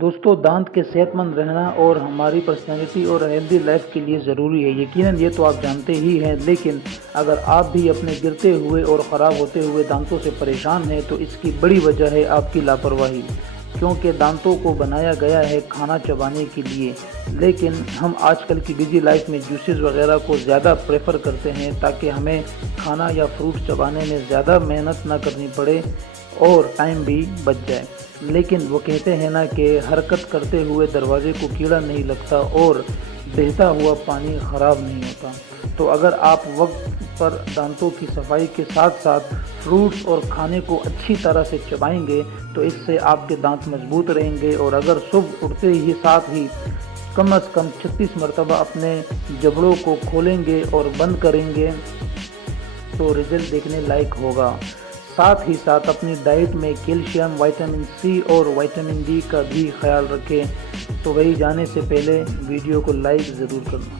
دوستو دانت کے صحت مند رہنا اور ہماری پرسنالٹی اور ہیلدی لائف کے لیے ضروری ہے، یقیناً یہ تو آپ جانتے ہی ہیں، لیکن اگر آپ بھی اپنے گرتے ہوئے اور خراب ہوتے ہوئے دانتوں سے پریشان ہیں تو اس کی بڑی وجہ ہے آپ کی لاپرواہی، کیونکہ دانتوں کو بنایا گیا ہے کھانا چبانے کے لیے، لیکن ہم آج کل کی بزی لائف میں جوسز وغیرہ کو زیادہ پریفر کرتے ہیں تاکہ ہمیں کھانا یا فروٹ چبانے میں زیادہ محنت نہ کرنی پڑے اور ٹائم بھی بچ جائے۔ لیکن وہ کہتے ہیں نا کہ حرکت کرتے ہوئے دروازے کو کیڑا نہیں لگتا اور بہتا ہوا پانی خراب نہیں ہوتا۔ تو اگر آپ وقت پر دانتوں کی صفائی کے ساتھ ساتھ فروٹس اور کھانے کو اچھی طرح سے چبائیں گے تو اس سے آپ کے دانت مضبوط رہیں گے، اور اگر صبح اٹھتے ہی ساتھ ہی کم از کم 36 مرتبہ اپنے جبڑوں کو کھولیں گے اور بند کریں گے تو رزلٹ دیکھنے لائق ہوگا۔ ساتھ ہی ساتھ اپنی ڈائٹ میں کیلشیم، وٹامن سی اور وٹامن ڈی کا بھی خیال رکھیں۔ تو وہی جانے سے پہلے ویڈیو کو لائک ضرور کرنا۔